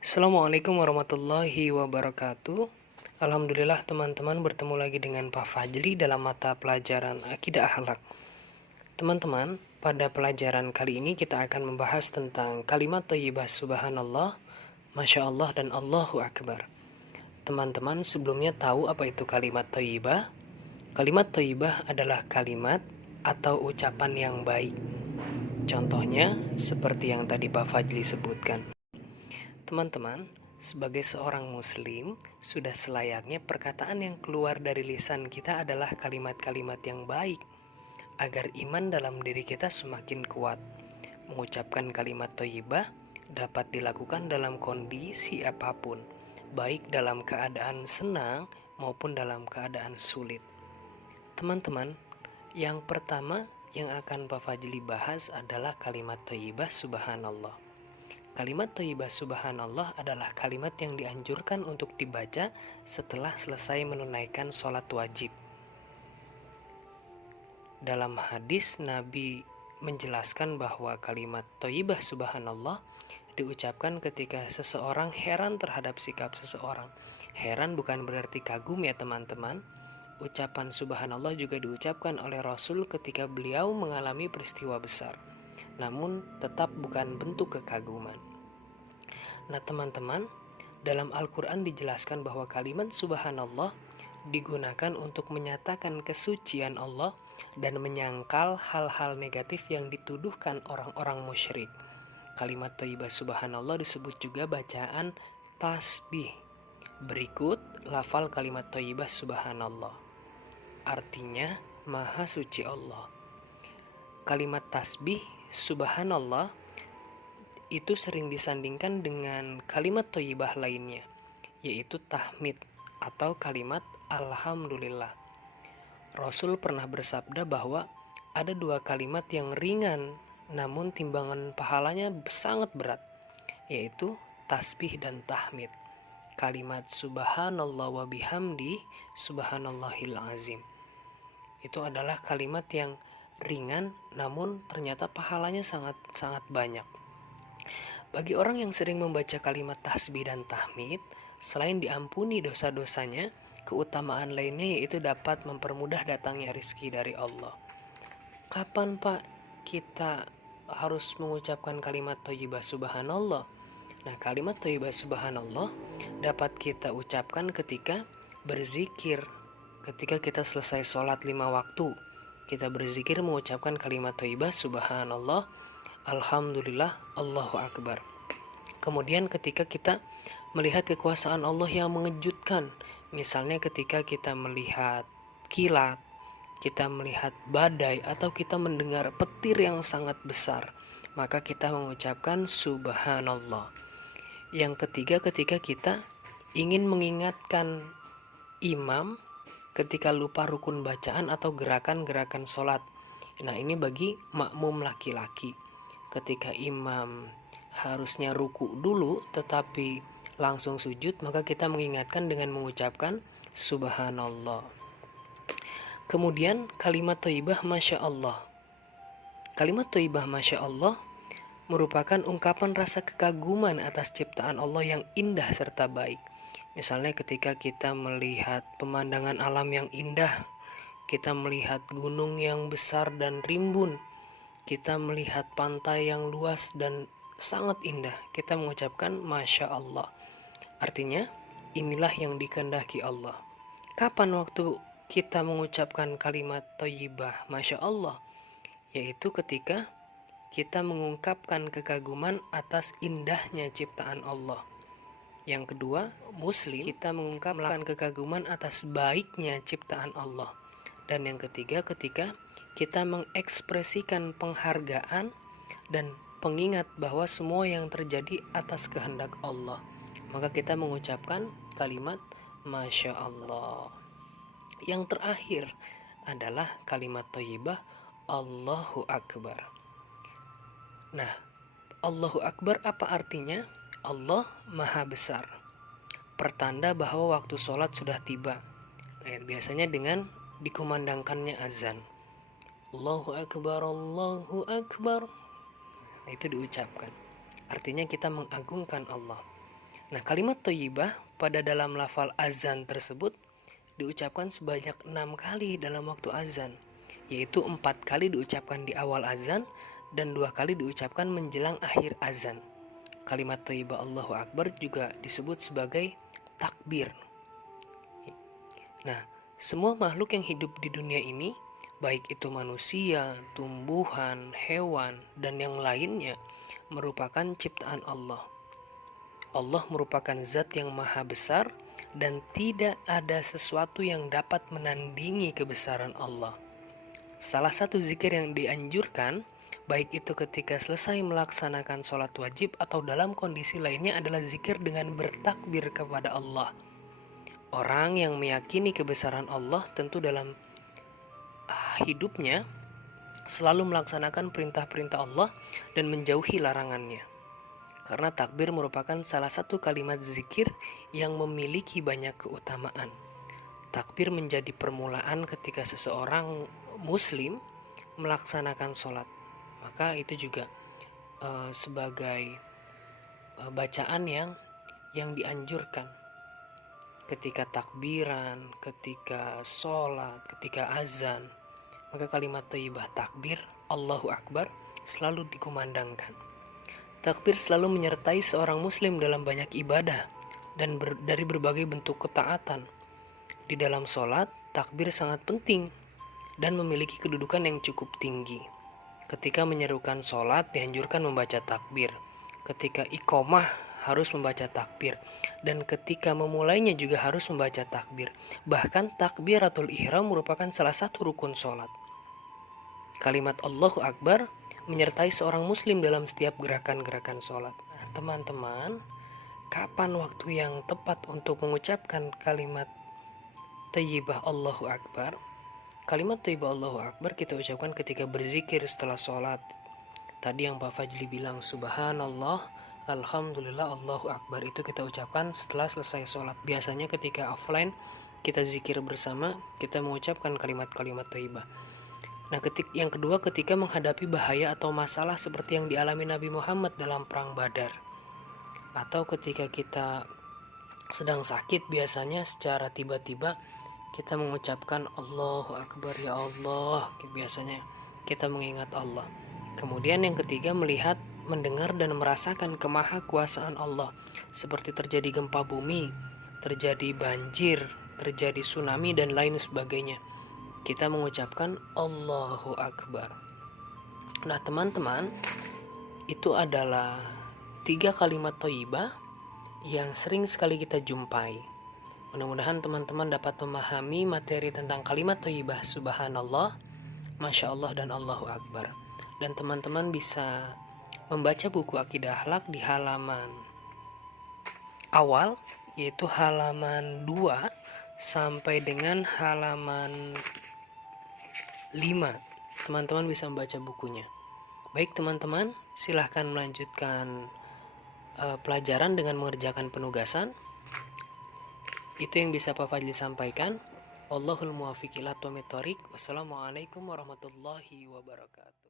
Assalamualaikum warahmatullahi wabarakatuh. Alhamdulillah teman-teman bertemu lagi dengan Pak Fajri dalam mata pelajaran Akidah Akhlak. Teman-teman, pada pelajaran kali ini kita akan membahas tentang kalimat thayyibah subhanallah, masya Allah dan Allahu Akbar. Teman-teman sebelumnya tahu apa itu kalimat thayyibah? Kalimat thayyibah adalah kalimat atau ucapan yang baik. Contohnya seperti yang tadi Pak Fajri sebutkan. Teman-teman, sebagai seorang muslim, sudah selayaknya perkataan yang keluar dari lisan kita adalah kalimat-kalimat yang baik, agar iman dalam diri kita semakin kuat. Mengucapkan kalimat thayyibah dapat dilakukan dalam kondisi apapun, baik dalam keadaan senang maupun dalam keadaan sulit. Teman-teman, yang pertama yang akan Pak Fajli bahas adalah kalimat thayyibah subhanallah. Kalimat thayyibah subhanallah adalah kalimat yang dianjurkan untuk dibaca setelah selesai menunaikan sholat wajib. Dalam hadis Nabi menjelaskan bahwa kalimat thayyibah subhanallah diucapkan ketika seseorang heran terhadap sikap seseorang. Heran bukan berarti kagum ya teman-teman. Ucapan subhanallah juga diucapkan oleh Rasul ketika beliau mengalami peristiwa besar. Namun tetap bukan bentuk kekaguman. Nah teman-teman, dalam Al-Quran dijelaskan bahwa kalimat subhanallah digunakan untuk menyatakan kesucian Allah dan menyangkal hal-hal negatif yang dituduhkan orang-orang musyrik. Kalimat thayyibah subhanallah disebut juga bacaan tasbih. Berikut lafal kalimat thayyibah subhanallah. Artinya maha suci Allah. Kalimat tasbih subhanallah itu sering disandingkan dengan kalimat thayyibah lainnya, yaitu tahmid atau kalimat alhamdulillah. Rasul pernah bersabda bahwa ada dua kalimat yang ringan namun timbangan pahalanya sangat berat, yaitu tasbih dan tahmid. Kalimat subhanallah wa bihamdi subhanallahil azim. Itu adalah kalimat yang ringan namun ternyata pahalanya sangat banyak. Bagi orang yang sering membaca kalimat tasbih dan tahmid, selain diampuni dosa-dosanya, keutamaan lainnya yaitu dapat mempermudah datangnya rizki dari Allah. Kapan Pak kita harus mengucapkan kalimat thayyibah subhanallah? Nah, kalimat thayyibah subhanallah dapat kita ucapkan ketika berzikir. Ketika kita selesai sholat 5 waktu, kita berzikir mengucapkan kalimat thayyibah subhanallah, alhamdulillah, Allahu Akbar. Kemudian ketika kita melihat kekuasaan Allah yang mengejutkan, misalnya ketika kita melihat kilat, kita melihat badai, atau kita mendengar petir yang sangat besar, maka kita mengucapkan subhanallah. Yang ketiga, ketika kita ingin mengingatkan imam ketika lupa rukun bacaan atau gerakan-gerakan sholat. Nah, ini bagi makmum laki-laki. Ketika imam harusnya ruku dulu tetapi langsung sujud, maka kita mengingatkan dengan mengucapkan subhanallah. Kemudian kalimat thayyibah masya Allah. Kalimat thayyibah masya Allah merupakan ungkapan rasa kekaguman atas ciptaan Allah yang indah serta baik. Misalnya ketika kita melihat pemandangan alam yang indah, kita melihat gunung yang besar dan rimbun, kita melihat pantai yang luas dan sangat indah, kita mengucapkan masya Allah. Artinya inilah yang dikehendaki Allah. Kapan waktu kita mengucapkan kalimat thayyibah masya Allah? Yaitu ketika kita mengungkapkan kekaguman atas indahnya ciptaan Allah. Yang kedua, muslim, kita mengungkapkan kekaguman atas baiknya ciptaan Allah. Dan yang ketiga, ketika kita mengekspresikan penghargaan dan pengingat bahwa semua yang terjadi atas kehendak Allah, maka kita mengucapkan kalimat masya Allah. Yang terakhir adalah kalimat thayyibah Allahu Akbar. Nah, Allahu Akbar apa artinya? Allah Maha Besar, pertanda bahwa waktu sholat sudah tiba. Nah, biasanya dengan dikumandangkannya azan, Allahu Akbar, Allahu Akbar. Nah, itu diucapkan. Artinya kita mengagungkan Allah. Nah, kalimat thayyibah pada dalam lafal azan tersebut diucapkan sebanyak 6 kali dalam waktu azan, yaitu 4 kali diucapkan di awal azan dan 2 kali diucapkan menjelang akhir azan. Kalimat thayyibah Allahu Akbar juga disebut sebagai takbir. Nah, semua makhluk yang hidup di dunia ini, baik itu manusia, tumbuhan, hewan, dan yang lainnya, merupakan ciptaan Allah. Allah merupakan zat yang maha besar dan tidak ada sesuatu yang dapat menandingi kebesaran Allah. Salah satu zikir yang dianjurkan, baik itu ketika selesai melaksanakan sholat wajib atau dalam kondisi lainnya, adalah zikir dengan bertakbir kepada Allah. Orang yang meyakini kebesaran Allah tentu dalam hidupnya selalu melaksanakan perintah-perintah Allah dan menjauhi larangannya. Karena takbir merupakan salah satu kalimat zikir yang memiliki banyak keutamaan. Takbir menjadi permulaan ketika seseorang muslim melaksanakan sholat. Maka itu juga sebagai bacaan yang dianjurkan. Ketika takbiran, ketika sholat, ketika azan, maka kalimat thayyibah takbir, Allahu Akbar, selalu dikumandangkan. Takbir selalu menyertai seorang muslim dalam banyak ibadah dan dari berbagai bentuk ketaatan. Di dalam sholat, takbir sangat penting dan memiliki kedudukan yang cukup tinggi. Ketika menyerukan sholat, dianjurkan membaca takbir. Ketika iqomah, harus membaca takbir. Dan ketika memulainya juga harus membaca takbir. Bahkan takbiratul ihram merupakan salah satu rukun sholat. Kalimat Allahu Akbar menyertai seorang muslim dalam setiap gerakan-gerakan sholat. Nah, teman-teman, kapan waktu yang tepat untuk mengucapkan kalimat thayyibah Allahu Akbar? Kalimat thayyibah Allahu Akbar kita ucapkan ketika berzikir setelah sholat. Tadi yang Pak Fajli bilang subhanallah, alhamdulillah, Allahu Akbar, itu kita ucapkan setelah selesai sholat. Biasanya ketika offline kita zikir bersama, kita mengucapkan kalimat-kalimat thayyibah. Nah, yang kedua, ketika menghadapi bahaya atau masalah seperti yang dialami Nabi Muhammad dalam perang Badar, atau ketika kita sedang sakit, biasanya secara tiba-tiba kita mengucapkan Allahu Akbar, ya Allah. Biasanya kita mengingat Allah. Kemudian yang ketiga, melihat, mendengar, dan merasakan kemahakuasaan Allah, seperti terjadi gempa bumi, terjadi banjir, terjadi tsunami, dan lain sebagainya. Kita mengucapkan Allahu Akbar. Nah, teman-teman, itu adalah 3 kalimat thayyibah yang sering sekali kita jumpai. Mudah-mudahan teman-teman dapat memahami materi tentang kalimat thayyibah subhanallah, masya Allah, dan Allahu Akbar. Dan teman-teman bisa membaca buku Akidah Akhlak di halaman awal, yaitu halaman 2 sampai dengan halaman 5. Teman-teman bisa membaca bukunya. Baik teman-teman, silahkan melanjutkan pelajaran dengan mengerjakan penugasan. Itu yang bisa Pak Fajli sampaikan. Wallahul muwaffiq ila aqwamit thoriq. Wassalamualaikum warahmatullahi wabarakatuh.